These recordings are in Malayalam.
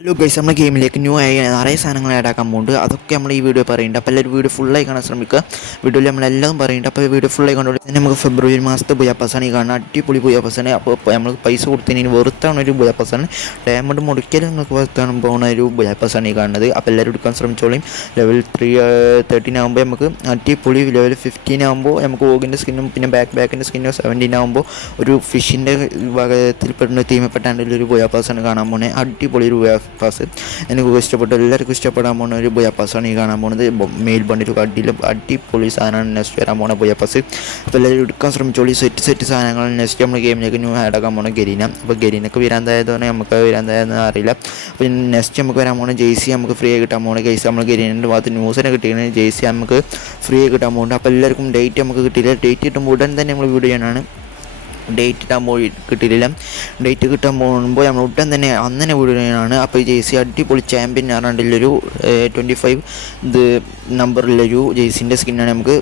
ഹലോ ഗൈസ്, നമ്മുടെ ഗെയിമിലേക്ക് ന്യൂ ആയി നിറയെ സാധനങ്ങൾ ആഡാക്കാൻ പോകുന്നുണ്ട്. അതൊക്കെ നമ്മൾ ഈ വീഡിയോ പറയുന്നുണ്ട്. അപ്പോൾ എല്ലാവരും വീഡിയോ ഫുള്ളായി കാണാൻ ശ്രമിക്കുക. വീഡിയോയിൽ നമ്മളെല്ലാം പറയുന്നുണ്ട്. അപ്പോൾ വീഡിയോ ഫുള്ളായി കണ്ടുകൊണ്ട് തന്നെ നമുക്ക് ഫെബ്രുവരി മാസത്തെ ബുയാപ്പാസാണ് ഈ കാണുന്നത്. അടിപൊളി ബുയാപ്പാസാണ്. അപ്പോൾ നമ്മൾ പൈസ കൊടുത്തതിന് വെറുത്താണ് ഒരു ബുയാപ്പാസാണ്. ഡയമണ്ട് മുടക്കിയാൽ നിങ്ങൾക്ക് വെറുത്താണ് പോകുന്ന ഒരു ബുയാപ്പാസാണ് ഈ കാണുന്നത്. അപ്പോൾ എല്ലാവരും എടുക്കാൻ ശ്രമിച്ചോളിയും. ലെവൽ 13 ആകുമ്പോൾ നമുക്ക് അടിപൊളി, ലെവൽ 15 ആകുമ്പോൾ നമുക്ക് ഓഗിൻ്റെ സ്കിന്നും പിന്നെ ബാക്കിൻ്റെ സ്കിന്നും 17 ആകുമ്പോൾ ഒരു ഫിഷിൻ്റെ വിഭാഗത്തിൽപ്പെടുന്ന ടീമിൽപ്പെട്ടാണ്ട് ഒരു ബുയാപ്പാസാണ് കാണാൻ പോകുന്നത്. അടിപൊളി ഒരു പാസ് എനിക്ക് ഇഷ്ടപ്പെട്ടു, എല്ലാവർക്കും ഇഷ്ടപ്പെടാൻ പോകുന്ന ഒരു ബുയാപ്പാസാണ് ഈ കാണാൻ പോകുന്നത്. മെയിൽ ബണ്ടിൽ അടിപൊളി സാധനമാണ് നെക്സ്റ്റ് വരാൻ പോകുന്ന ബുയാപ്പാസ്. അപ്പോൾ എല്ലാവരും എടുക്കാൻ ശ്രമിച്ചോളി. സെറ്റ് സാധനങ്ങൾ നെക്സ്റ്റ് നമ്മൾ ഗെയിമിലേക്ക് ന്യൂ ആഡാക്കാൻ പോകുന്ന ഗരീന. അപ്പോൾ ഗരീനൊക്കെ വരാന്തായതുകൊണ്ട് നമുക്ക് വരാന്തായെന്ന് അറിയില്ല. അപ്പോൾ നെക്സ്റ്റ് നമുക്ക് വരാൻ പോകുന്ന ജെയ്സി നമുക്ക് ഫ്രീ ആയി കിട്ടാൻ പോകുന്ന കേസ് നമ്മൾ ഗരീനൻ്റെ ഭാഗത്ത് ന്യൂസിനെ കിട്ടിയാണ്. ജെയ്സി നമുക്ക് ഫ്രീ ആയി കിട്ടാൻ പോകുന്നുണ്ട്. അപ്പോൾ എല്ലാവർക്കും ഡേറ്റ് നമുക്ക് കിട്ടിയില്ല. ഡേറ്റ് കിട്ടുമ്പോൾ ഉടൻ തന്നെ നമ്മൾ വീഡിയോ ചെയ്യാനാണ്. ഡേറ്റ് കിട്ടിയില്ല. ഡേറ്റ് കിട്ടാൻ പോകുമ്പോൾ നമ്മൾ ഉടൻ തന്നെ അന്നനെ വീടുകയാണ്. അപ്പോൾ ഈ ജെയ്സി അടിപൊളി ചാമ്പ്യൻ ആറാണ്ടിലൊരു 25 നമ്പറിലൊരു ജെയ്സിൻ്റെ സ്കിന്നാണ് നമുക്ക്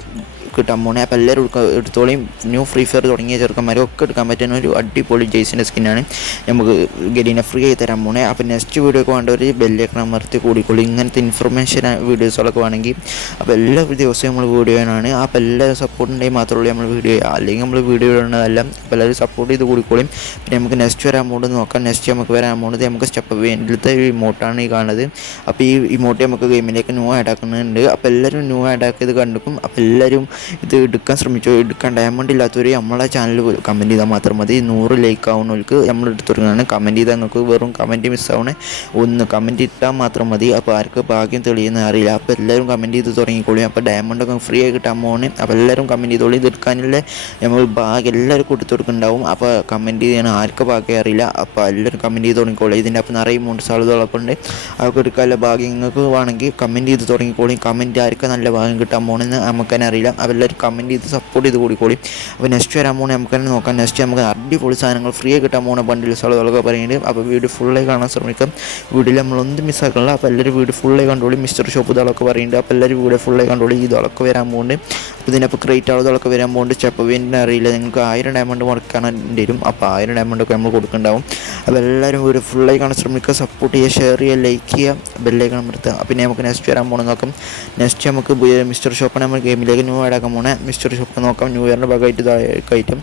കിട്ടാൻ പോകുന്നത്. അപ്പോൾ എല്ലാവരും എടുത്തോളിയും. ന്യൂ ഫ്രീ ഫയർ തുടങ്ങിയ ചെറുക്കന്മാരൊക്കെ എടുക്കാൻ പറ്റുന്ന ഒരു അടിപൊളി ജെയ്സിൻ്റെ സ്കിന്നാണ് നമുക്ക് ഗരീനെ ഫ്രീ ആയി തരാൻ പോകുന്നത്. അപ്പോൾ നെക്സ്റ്റ് വീഡിയോക്ക് വേണ്ട ഒരു ബെല്ലേക്ക് അമർത്തി കൂടിക്കോളി. ഇങ്ങനത്തെ ഇൻഫർമേഷൻ വീഡിയോസുകളൊക്കെ വേണമെങ്കിൽ അപ്പോൾ എല്ലാ ദിവസവും നമ്മൾ വീഡിയോ ആണ്. അപ്പോൾ എല്ലാവരും സപ്പോർട്ട് ഉണ്ടെങ്കിൽ മാത്രമേ നമ്മൾ വീഡിയോ, അല്ലെങ്കിൽ നമ്മൾ വീഡിയോ ഇടുന്നതല്ല. അപ്പോൾ എല്ലാവരും സപ്പോർട്ട് ചെയ്ത് കൂടിക്കോളിയും. പിന്നെ നമുക്ക് നെക്സ്റ്റ് വരാൻ പോകുന്നത് നോക്കാം. നെക്സ്റ്റ് നമുക്ക് വരാൻ പോകുന്നത് നമുക്ക് സ്റ്റെപ്പ് വേണ്ടിലത്തെ ഒരു ഇമോട്ടാണ് ഈ കാണുന്നത്. അപ്പോൾ ഈ ഇമോട്ട് നമുക്ക് ഗെയിമിലേക്ക് ന്യൂ ആഡാക്കുന്നുണ്ട്. അപ്പോൾ എല്ലാവരും ന്യൂ ആഡാക്കിയത് കണ്ടിക്കും. അപ്പോൾ എല്ലാവരും ഇത് എടുക്കാൻ ശ്രമിച്ചു. എടുക്കാൻ ഡയമണ്ട് ഇല്ലാത്തവർ നമ്മളെ ചാനൽ കമൻറ്റ് ചെയ്താൽ മാത്രം മതി. 100 ലൈക്ക് ആവുന്നവർക്ക് നമ്മൾ എടുത്തു തുടങ്ങുകയാണ്. കമൻറ്റ് ചെയ്താൽ നിങ്ങൾക്ക് വെറും കമൻറ്റ് മിസ്സാവണേ, ഒന്ന് കമൻറ്റ് ഇട്ടാൽ മാത്രം മതി. അപ്പോൾ ആർക്ക് ഭാഗ്യം തെളിയുന്ന അറിയില്ല. അപ്പോൾ എല്ലാവരും കമൻറ്റ് ചെയ്ത് തുടങ്ങിക്കോളി. അപ്പോൾ ഡയമണ്ടൊക്കെ ഫ്രീ ആയി കിട്ടാൻ പോകുന്നത്. അപ്പോൾ എല്ലാവരും കമൻറ്റ് ചെയ്തോളി. ഇത് എടുക്കാനുള്ള നമ്മൾ ഭാഗ്യം എല്ലാവരും കൊടുത്തു കൊടുക്കുന്നുണ്ടാവും. അപ്പോൾ കമൻറ്റ് ചെയ്യാൻ ആർക്ക് ഭാഗ്യം അറിയില്ല. അപ്പോൾ എല്ലാവരും കമൻറ്റ് ചെയ്ത് തുടങ്ങിക്കോളി. ഇതിൻ്റെ അപ്പോൾ നിറയെ മൂന്ന് സാധ്യതകളൊക്കെ ഉണ്ട്. അതൊക്കെ എടുക്കാനുള്ള ഭാഗ്യം നിങ്ങൾക്ക് വേണമെങ്കിൽ കമൻറ്റ് ചെയ്ത് തുടങ്ങിക്കോളി. കമൻറ്റ് ആർക്ക് നല്ല ഭാഗ്യം കിട്ടാൻ പോകണമെന്ന് നമുക്ക് തന്നെ അറിയില്ല. അപ്പോൾ എല്ലാവരും കമൻറ്റ് ചെയ്ത് സപ്പോർട്ട് ചെയ്ത് കൂടിക്കോളി. അപ്പോൾ നെക്സ്റ്റ് വരാൻ പോകുന്നത് നമുക്ക് തന്നെ നോക്കാം. നെക്സ്റ്റ് നമുക്ക് അടിപൊളി സാധനങ്ങൾ ഫ്രീ ആയി കിട്ടാൻ പോകുന്ന ബണ്ടിൽസ് അതൊക്കെ പറയുന്നുണ്ട്. അപ്പോൾ വീഡിയോ ഫുള്ളായി കാണാൻ ശ്രമിക്കാം. വീഡിയോയിൽ നമ്മളൊന്നും മിസ്സാക്കണില്ല. അപ്പോൾ എല്ലാവരും വീഡിയോ ഫുള്ളായി കണ്ടോളി. മിസ്റ്റർ ഷോപ്പ് ഇതൊക്കെ പറയുന്നുണ്ട്. അപ്പോൾ എല്ലാവരും വീഡിയോ ഫുള്ളായി കണ്ടോളി. ഇതൊക്കെ വരാൻ പോകുന്നുണ്ട്. അപ്പോൾ ഇതിനപ്പോൾ ക്രേറ്റ് ആവുന്നതൊക്കെ വരാൻ പോകുന്നുണ്ട്. ചെപ്പവിൻ്റെ അറിയില്ല, നിങ്ങൾക്ക് 1000 ഡയമണ്ട് മുടക്കാൻ വരും. അപ്പോൾ 1000 ഡയമണ്ടൊക്കെ നമ്മൾ കൊടുക്കുന്നുണ്ടാവും. അപ്പോൾ എല്ലാവരും വീഡിയോ ഫുള്ളായി കാണാൻ ശ്രമിക്കുക. സപ്പോർട്ട് ചെയ്യുക, ഷെയർ ചെയ്യുക, ലൈക്ക് ചെയ്യുക, ബെല്ലൈക്കൺ അമർത്തുക. പിന്നെ നമുക്ക് നെക്സ്റ്റ് വരാൻ പോകുന്നത് നോക്കാം. നെക്സ്റ്റ് നമുക്ക് മിസ്റ്റർ ഷോപ്പിനെ നമ്മൾ ഗെയിമിലേക്ക് ന്യൂ ആഡാക്കാൻ പോകുന്നത്. മിസ്റ്റർ ഷോപ്പ് നോക്കാം. ന്യൂ ഇയറിൻ്റെ ഭാഗമായിട്ട് കയറ്റും.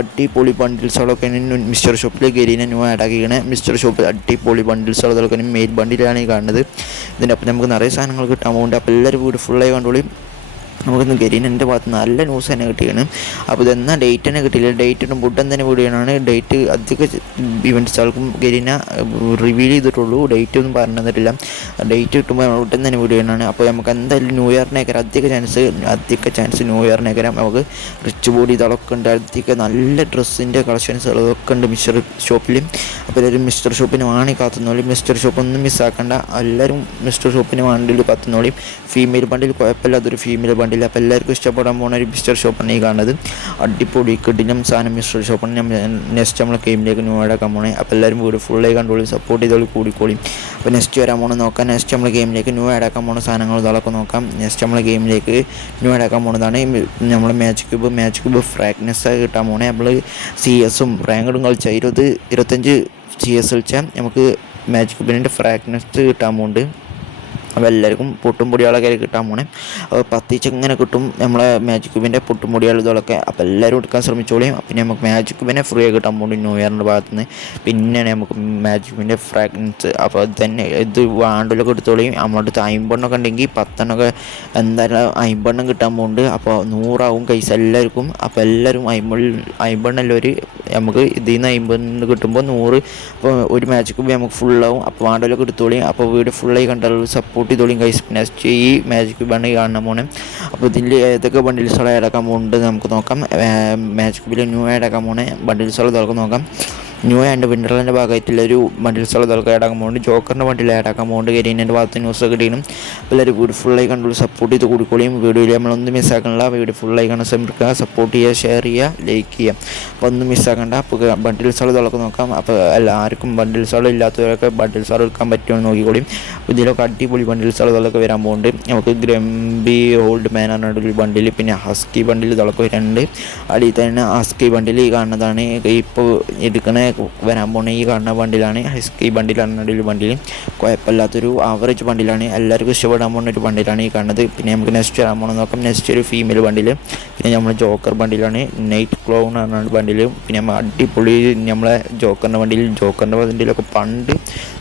അടിപൊളി ബണ്ടിൽസുകളൊക്കെ മിസ്റ്റർ ഷോപ്പിൽ ഗരീനെ ന്യൂ ആഡാക്കിയാണ്. മിസ്റ്റർ ഷോപ്പിൽ അടിപൊളി ബണ്ടിൽസുകളൊക്കെ മെയിൻ ബണ്ടിലാണ് ഈ കാണുന്നത്. ഇതിൻ്റെ അപ്പം നമുക്ക് നിറയെ സാധനങ്ങൾ കിട്ടാൻ പോകുന്നുണ്ട്. അപ്പോൾ എല്ലാവരും വീഡിയോ ഫുള്ളായി കണ്ടോളി. നമുക്കിന്ന് ഗരീനൻ്റെ ഭാഗത്ത് നല്ല ന്യൂസ് തന്നെ കിട്ടിയാണ്. അപ്പോൾ ഇതെന്നാൽ ഡേറ്റ് തന്നെ കിട്ടിയില്ല. ഡേറ്റ് ഇടും ഉടൻ തന്നെ വീഡിയോയാണ്. ഡേറ്റ് അധിക ഇവൻറ്റ്സുകൾക്കും ഗരീന റിവീൽ ചെയ്തിട്ടുള്ളൂ. ഡേറ്റ് ഒന്നും പറഞ്ഞു തന്നിട്ടില്ല. ഡേറ്റ് കിട്ടുമ്പോൾ നമ്മൾ ഉടൻ തന്നെ വീഡിയോയാണ്. അപ്പോൾ നമുക്ക് എന്തായാലും ന്യൂ ഇയറിനേക്കരം അധിക ചാൻസ് ന്യൂ ഇയറിനേക്കരം നമുക്ക് റിച്ച് ബോഡി ഇതൊക്കെ ഉണ്ട്. അധിക നല്ല ഡ്രസ്സിൻ്റെ കളക്ഷൻസുകളൊക്കെ ഉണ്ട് മിസ്റ്റർ ഷോപ്പിൽ. അപ്പോൾ എല്ലാവരും മിസ്റ്റർ ഷോപ്പിന് വാങ്ങി കാത്തുന്നോളി. മിസ്റ്റർ ഷോപ്പ് ഒന്നും മിസ്സാക്കണ്ട. എല്ലാവരും മിസ്റ്റർ ഷോപ്പിന് വേണ്ടി കാത്തുന്നോളി. ഫീമെയിൽ ബണ്ടിൽ കുഴപ്പമില്ലാത്തൊരു ഫീമെയിൽ ബണ്ടിൽ. അപ്പോൾ എല്ലാവർക്കും ഇഷ്ടപ്പെടാൻ പോകുന്ന ഒരു മിസ്റ്റർ ഷോപ്പാണ് ഈ കാണുന്നത്. അടിപൊളി കിടിലം സാധനം മിസ്റ്റർ ഷോപ്പാണ് നെക്സ്റ്റ് നമ്മളെ ഗെയിമിലേക്ക് ന്യൂ ആഡാക്കാൻ പോകണേ. അപ്പോൾ എല്ലാവരും വീഡിയോ ഫുള്ളായി കണ്ടോളി, സപ്പോർട്ട് ചെയ്തോളി, കൂടിക്കോളി. അപ്പോൾ നെക്സ്റ്റ് വരാൻ പോകുന്നത് നോക്കാം. നെക്സ്റ്റ് നമ്മളെ ഗെയിമിലേക്ക് ന്യൂ ആഡാക്കാൻ പോകുന്ന സാധനങ്ങൾ ഇതൊക്കെ നോക്കാം. നെക്സ്റ്റ് നമ്മളെ ഗെയിമിലേക്ക് ന്യൂ ആഡാക്കാൻ പോകുന്നതാണ് നമ്മളെ മാച്ച് ക്യൂബ് ഫ്രാഗ്നസ് കിട്ടാൻ പോകണേ. നമ്മൾ CS റാങ്കും കളിച്ചാൽ 25 CS കളിച്ചാൽ നമുക്ക് മാച്ച് ക്യൂബിൻ്റെ ഫ്രാഗ്നസ് കിട്ടാൻ പോകുന്നുണ്ട്. അപ്പോൾ എല്ലാവർക്കും പൊട്ടും പൊടികളൊക്കെ കിട്ടാൻ പോണേ. അപ്പോൾ 10 ഇങ്ങനെ കിട്ടും നമ്മളെ മാജിക് ക്യൂബിൻ്റെ പൊട്ടും പൊടികൾ ഇതൊക്കെ. അപ്പോൾ എല്ലാവരും എടുക്കാൻ ശ്രമിച്ചോളിയും. പിന്നെ നമുക്ക് മാജിക് ക്യൂബിനെ ഫ്രീ ആയി കിട്ടാൻ പോകുന്നുണ്ട് ന്യൂ ഇയറിൻ്റെ ഭാഗത്ത് നിന്ന്. പിന്നെ നമുക്ക് മാജിക് ക്യൂബിൻ്റെ ഫ്രാഗ്രൻസ്. അപ്പോൾ തന്നെ ഇത് വാണ്ടിലൊക്കെ എടുത്തോളിയും. നമ്മളടുത്ത് 50 ഉണ്ടെങ്കിൽ 10 എന്തായാലും 50 കിട്ടാൻ പോകുന്നുണ്ട്. അപ്പോൾ 100 ആവും കൈസ് എല്ലാവർക്കും. അപ്പോൾ എല്ലാവരും 50 ഒരു നമുക്ക് ഇതിൽ നിന്ന് 50 കിട്ടുമ്പോൾ 100. അപ്പോൾ ഒരു മാജിക് ക്യൂബ് നമുക്ക് ഫുള്ളാവും. അപ്പോൾ വാണ്ടിലൊക്കെ എടുത്തോളിയും. അപ്പോൾ വീഡിയോ ഫുള്ളായി കണ്ടാലും സപ്പോർട്ട് ചെയ്തോളിയും ഗൈസ്. നെക്സ്റ്റ് ഈ മാജിക് ക്യൂബാണ് ഈ കാണാൻ പോകുന്നത്. അപ്പോൾ ഇതിൽ ഏതൊക്കെ ബണ്ടിൽസുകൾ ആഡാക്കാൻ പോകുന്നുണ്ട് നമുക്ക് നോക്കാം. മാജിക് ക്യൂബിൽ ന്യൂ ആഡാക്കാൻ പോകുന്നത് ബണ്ടിൽസുകൾ ഇതൊക്കെ നോക്കാം. ന്യൂ ആൻഡ് വിൻ്റർലാൻഡിൻ്റെ ഭാഗമായിട്ടുള്ള ഒരു ബണ്ടിൽസുകൾ ഇതൊക്കെ ആഡാക്കാൻ പോകുന്നുണ്ട്. ജോക്കറിൻ്റെ ബണ്ടിൽ ആഡാക്കാൻ പോകുന്നുണ്ട്. ഗരീനൻ്റെ ഭാഗത്ത് ന്യൂസ് കിട്ടിയും. എല്ലാവരും വീഡിയോ ഫുള്ളായി കണ്ടു സപ്പോർട്ട് ചെയ്ത് കൂടിക്കോളിയും. വീഡിയോയിൽ നമ്മളൊന്നും മിസ്സാക്കണില്ല. വീഡിയോ ഫുള്ളായി കാണാൻ ശ്രമിക്കുക. സപ്പോർട്ട് ചെയ്യുക, ഷെയർ ചെയ്യുക, ലൈക്ക് ചെയ്യുക. അപ്പോൾ ഒന്നും മിസ്സാക്കണ്ട. അപ്പോൾ ബണ്ടിൽസുകൾ ഇതൊക്കെ നോക്കാം. അപ്പോൾ എല്ലാവർക്കും ബണ്ടിൽസുകൾ ഇല്ലാത്തവരൊക്കെ ബണ്ടിൽസുകൾ എടുക്കാൻ പറ്റുമെന്ന് നോക്കിക്കോളിയും. അപ്പോൾ ഇതിലൊക്കെ അടിപൊളി ബണ്ടിൽസുകൾ ഇതൊക്കെ വരാൻ പോകുന്നുണ്ട്. നമുക്ക് ഗ്രംബി ഓൾഡ് മാൻ പറഞ്ഞൊരു ബണ്ടിൽ, പിന്നെ ഹസ്കി ബണ്ടിൽ ഇതൊക്കെ വരുന്നുണ്ട്. അടിയിൽ തന്നെ ഹസ്കി ബണ്ടിൽ ഈ കാണുന്നതാണ് ഇപ്പോൾ എടുക്കണ വരാൻ പോകുന്ന ഈ കാണുന്ന ബണ്ടിലാണ്. ഹസ്കി ബണ്ടിലാണ്. ഒരു ബണ്ടിൽ കുഴപ്പമില്ലാത്തൊരു ആവറേജ് ബണ്ടിലാണ്. എല്ലാവർക്കും ഇഷ്ടപ്പെടാൻ പോകുന്ന ഒരു ബണ്ടിലാണ് ഈ കാണുന്നത്. പിന്നെ നമുക്ക് നെക്സ്റ്റ് വരാൻ പോകണം നോക്കാം. നെക്സ്റ്റ് ഒരു ഫീമെയിൽ ബണ്ടിൽ. പിന്നെ നമ്മൾ ജോക്കർ ബണ്ടിലാണ്. നൈറ്റ് ക്ലൗൺ ആണ് ബണ്ടിൽ. പിന്നെ നമ്മൾ അടിപൊളി നമ്മളെ ജോക്കറിൻ്റെ ബണ്ടിലൊക്കെ പണ്ട്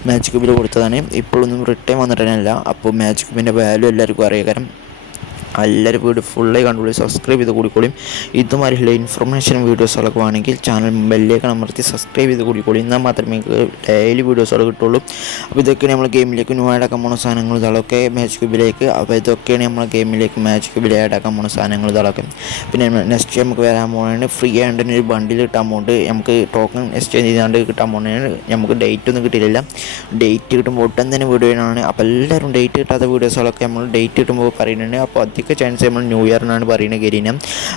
മാച്ച് ക്യൂബിൽ കൊടുത്തതാണ്. ഇപ്പോഴൊന്നും റിട്ടേൺ വന്നിട്ടല്ല. അപ്പോൾ മാച്ച് ക്യൂബിൻ്റെ വാല്യൂ എല്ലാവർക്കും അറിയാം. എല്ലാവരും വീഡിയോ ഫുള്ളായി കണ്ടുപിടി, സബ്സ്ക്രൈബ് ചെയ്ത് കൂടിക്കോളിയും. ഇതുമാതിരിയുള്ള ഇൻഫർമേഷൻ വീഡിയോസുകളൊക്കെ വേണമെങ്കിൽ ചാനൽ ബെല്ലേക്ക് അമർത്തി സബ്സ്ക്രൈബ് ചെയ്ത് കൂടിക്കോളി. എന്നാൽ മാത്രമേ നിങ്ങൾക്ക് ഡെയിലി വീഡിയോസുകൾ കിട്ടുള്ളൂ. അപ്പോൾ ഇതൊക്കെയാണ് നമ്മൾ ഗെയിമിലേക്ക് ന്യൂ ആഡാക്കാൻ പോകുന്ന സാധനങ്ങൾ. ഇതൊക്കെ മാച്ച് ക്യൂബിലേക്ക്. അപ്പോൾ ഇതൊക്കെയാണ് നമ്മൾ ഗെയിമിലേക്ക് മാച്ച് ക്യൂബിൽ ആഡാക്കാൻ പോകുന്ന സാധനങ്ങൾ. ഇതൊക്കെ പിന്നെ നെക്സ്റ്റ് നമുക്ക് വരാൻ പോകുന്നതാണ് ഫ്രീ ആയിട്ട് ഒരു ബണ്ടിൽ കിട്ടാൻ പോകുന്നുണ്ട്. നമുക്ക് ടോക്കൺ എക്സ്ചേഞ്ച് ചെയ്താണ്ട് കിട്ടാൻ പോകുന്നതാണ്. നമുക്ക് ഡേറ്റ് ഒന്നും കിട്ടിയില്ല. ഡേറ്റ് കിട്ടുമ്പോൾ ഒട്ടും തന്നെ വീഡിയോയാണ്. അപ്പോൾ എല്ലാവരും ഡേറ്റ് കിട്ടാത്ത വീഡിയോസുകളൊക്കെ നമ്മൾ ഡേറ്റ് കിട്ടുമ്പോൾ പറയുന്നുണ്ട്. അപ്പോൾ അധികം ചാൻസ് നമ്മൾ ന്യൂ ഇയറിനാണ് പറയുന്നത് ഗരീന.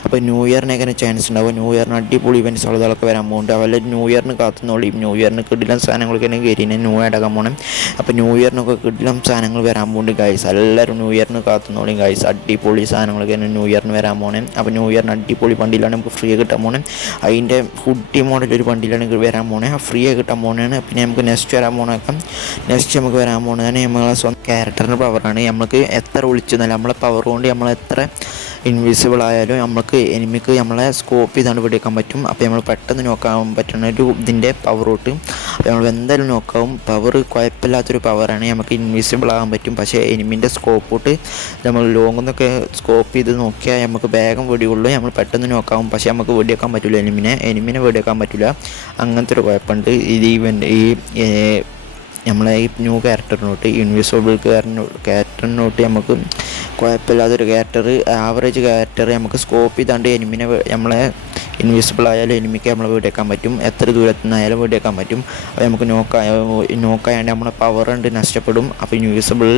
അപ്പോൾ ന്യൂ ഇയറിനൊക്കെ ചാൻസ് ഉണ്ടാവും. ന്യൂ ഇയറിന് അടിപൊളി ഇവൻറ്റ്സ് ഉള്ളതൊക്കെ വരാൻ പോകുന്നുണ്ട്. അവല്ല ന്യൂ ഇയറിന് കാത്തുന്നോളി. ന്യൂ ഇയറിന് കിടിലം സാധനങ്ങളൊക്കെയാണ് ഗരീന ന്യൂ ആഡാക്കാൻ പോകണം. അപ്പോൾ ന്യൂ ഇയറിനൊക്കെ കിടിലം സാധനങ്ങൾ വരാൻ പോകുന്നുണ്ട് ഗൈസ്. എല്ലാവരും ന്യൂ ഇയറിന് കാത്തുന്നോളി ഗൈസ്. അടിപൊളി സാധനങ്ങളൊക്കെയാണ് ന്യൂ ഇയറിന് വരാൻ പോകണം. അപ്പോൾ ന്യൂ ഇയറിന് അടിപൊളി ബണ്ടിലാണ് നമുക്ക് ഫ്രീ കിട്ടാൻ പോകണം. അതിൻ്റെ ഹുഡി മോഡൽ ഒരു ബണ്ടിലാണ് വരാൻ പോകണേ. ഫ്രീ ആയി കിട്ടാൻ പോകുന്നതാണ്. പിന്നെ നമുക്ക് നെക്സ്റ്റ് വരാൻ പോകണേക്കാം. നെക്സ്റ്റ് നമുക്ക് വരാൻ പോകുന്നതാണ് നമ്മളെ സ്വന്തം ക്യാരക്ടറിൻ്റെ പവറാണ്. നമുക്ക് എത്ര വിളിച്ചെന്നല്ല നമ്മളെ പവർ കൊണ്ട് നമ്മൾ എത്ര ഇൻവിസിബിൾ ആയാലും നമുക്ക് എനിമിക്ക് നമ്മളെ സ്കോപ്പ് ചെയ്താണ്ട് വെടിവെക്കാൻ പറ്റും. അപ്പോൾ നമ്മൾ പെട്ടെന്ന് നോക്കാൻ പറ്റുന്ന ഒരു ഇതിൻ്റെ പവർ തൊട്ട് അപ്പോൾ നമ്മൾ എന്തായാലും നോക്കാവും. പവർ കുഴപ്പമില്ലാത്തൊരു പവറാണ്. നമുക്ക് ഇൻവിസിബിൾ ആകാൻ പറ്റും. പക്ഷേ എനിമിൻ്റെ സ്കോപ്പ് തൊട്ട് നമ്മൾ ലോങ്ങിൽ നിന്നൊക്കെ സ്കോപ്പ് ചെയ്ത് നോക്കിയാൽ നമുക്ക് വേഗം വെടിയുള്ളൂ. നമ്മൾ പെട്ടെന്ന് നോക്കാവും. പക്ഷേ നമുക്ക് വെടിവെക്കാൻ പറ്റില്ല. എനിമിനെ വെടിവെക്കാൻ പറ്റില്ല. അങ്ങനത്തെ ഒരു കുഴപ്പമുണ്ട്. ഇത് ഈ നമ്മളെ ഈ ന്യൂ ക്യാരക്ടറിനോട്ട് ഇൻവിസിബിൾ ക്യാരക്ടറിനോട്ട് നമുക്ക് കുഴപ്പമില്ലാത്തൊരു ക്യാരക്ടർ, ആവറേജ് ക്യാരക്ടർ. നമുക്ക് സ്കോപ്പ് ചെയ്താണ്ട് എനിമിനെ നമ്മളെ ഇൻവിസിബിൾ ആയാലും എനിമിക്ക് നമ്മൾ വെടിവെക്കാൻ പറ്റും. എത്ര ദൂരത്തു നിന്നായാലും വെടിവെക്കാൻ പറ്റും. അപ്പോൾ നമുക്ക് നോക്കായാണ്ട് നമ്മളെ പവർ ഉണ്ട് നഷ്ടപ്പെടും. അപ്പോൾ ഇൻവിസിബിൾ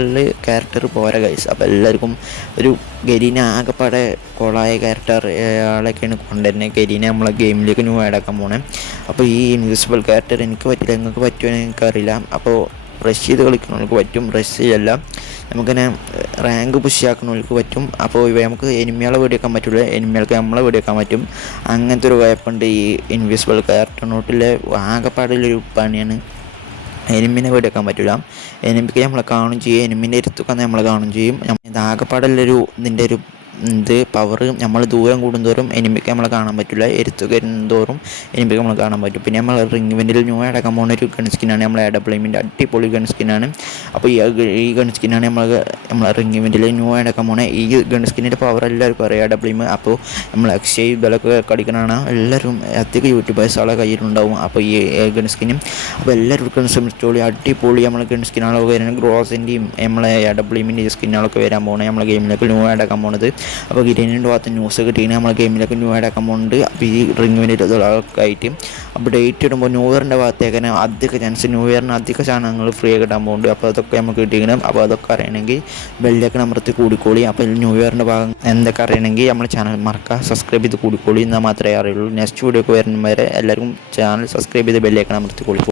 ക്യാരക്ടർ പോരാ ഗൈസ്. അപ്പോൾ എല്ലാവർക്കും ഒരു ഗരീന ആകെപ്പാടെ കൊളായ ക്യാരക്ടർ ആളൊക്കെയാണ് കൊണ്ടുവരുന്നത്. ഗരീന നമ്മളെ ഗെയിമിലേക്ക് ന്യൂ ആഡാക്കാൻ പോകണേ. അപ്പോൾ ഈ ഇൻവിസിബിൾ ക്യാരക്ടർ എനിക്ക് പറ്റില്ല. നിങ്ങൾക്ക് പറ്റുമോ എനിക്കറിയില്ല. അപ്പോൾ റഷ് ചെയ്ത് കളിക്കുന്നവർക്ക് പറ്റും. റഷ് ചെയ്യല്ല, നമുക്കിങ്ങനെ റാങ്ക് പുഷാക്കുന്നവർക്ക് പറ്റും. അപ്പോൾ ഇവ നമുക്ക് എനിമികളെ വെടിവെക്കാൻ പറ്റില്ല. എനിമികൾക്ക് നമ്മളെ വെടിവെക്കാൻ പറ്റും. അങ്ങനത്തെ ഒരു കുഴപ്പമുണ്ട് ഈ ഇൻവിസിബിൾ ക്യാരക്ടറിനോട്ടിലെ. ആകെപ്പാടുള്ളൊരു പണിയാണ്. എനിമിനെ വെടിവെക്കാൻ പറ്റില്ല. എനിമിക്ക് നമ്മളെ കാണും ചെയ്യും. എനിമിൻ്റെ ഇരുത്തൊക്കെ നമ്മളെ കാണും ചെയ്യും. ഇത് ആകെപ്പാടുള്ളൊരു ഇതിൻ്റെ ഒരു പവർ. നമ്മൾ ദൂരം കൂടുന്തോറും എനിമിക്ക് നമ്മളെ കാണാൻ പറ്റില്ല. എരുത്തൊക്കെ വരുന്നതോറും എനിമിക്ക് നമ്മൾ കാണാൻ പറ്റും. പിന്നെ നമ്മൾ റിംഗ് ഇവൻറ്റിൽ ന്യൂ ആഡാക്കാൻ പോകുന്ന ഒരു ഗൺ സ്കിന്നാണ് നമ്മളെ AWMൻ്റെ അടിപൊളി ഗൺ സ്കിന്നാണ്. അപ്പോൾ ഈ ഗൺ സ്കിന്നാണ് നമ്മളെ റിംഗ് ഇവൻറ്റിൽ ന്യൂ ആഡാക്കാൻ പോകുന്നത്. ഈ ഗൺ സ്കിന്നിൻ്റെ പവർ എല്ലാവർക്കും അറിയാം AWM. അപ്പോൾ നമ്മൾ അക്ഷയ് ഇതൊക്കെ കളിക്കണതാണ്. എല്ലാവരും അധികം യൂട്യൂബേഴ്സുകളെ കയ്യിലുണ്ടാവും. അപ്പോൾ ഈ ഗൺ സ്കിന്നും അപ്പോൾ എല്ലാവരും ഗൺ ശ്രമിച്ചോളി. അടിപൊളി നമ്മളെ ഗൺ സ്കിന്നുകളൊക്കെ വരുന്നത്. ഗ്രോസിൻ്റെയും നമ്മളെ AWMൻ്റെ സ്കിന്നുകളൊക്കെ വരാൻ പോകുന്നത് നമ്മളെ ഗെയിമിലേക്ക് ന്യൂ ആഡാക്കാൻ പോകുന്നത്. അപ്പോൾ ഗിരീനിൻ്റെ ഭാഗത്ത് ന്യൂസ് കിട്ടിയിട്ട് നമ്മളെ ഗെയിമിലേക്ക് ന്യൂ ആഡാക്കാൻ പോകുന്നുണ്ട്. അപ്പോൾ ഈ റിംഗ് ഇവൻറ്റൊക്കെ ആയിട്ട് അപ്പോൾ ഡേറ്റ് ഇടുമ്പോൾ ന്യൂ ഇയറിൻ്റെ ഭാഗത്തേക്ക് അധിക ചാൻസ് ന്യൂ ഇയറിന് അധിക സാധനങ്ങൾ ഫ്രീ ആയി കിട്ടാൻ പോകുന്നുണ്ട്. അപ്പോൾ അതൊക്കെ നമുക്ക് കിട്ടിയിരിക്കണം. അപ്പോൾ അതൊക്കെ അറിയണമെങ്കിൽ ബെല്ലേക്ക് അമർത്തി കൂടിക്കോളി. അപ്പോൾ ന്യൂ ഇയറിൻ്റെ ഭാഗം എന്തൊക്കെ അറിയണമെങ്കിൽ നമ്മൾ ചാനൽ മറക്കുക, സബ്സ്ക്രൈബ് ചെയ്ത് കൂടിക്കോളി. എന്നാൽ മാത്രമേ അറിയുള്ളൂ. നെക്സ്റ്റ് വീഡിയോ ഒക്കെ വരുന്ന വരെ എല്ലാവർക്കും ചാനൽ സബ്സ്ക്രൈബ് ചെയ്ത് ബെല്ലേക്ക് അമർത്തി കൂടിക്കോളി.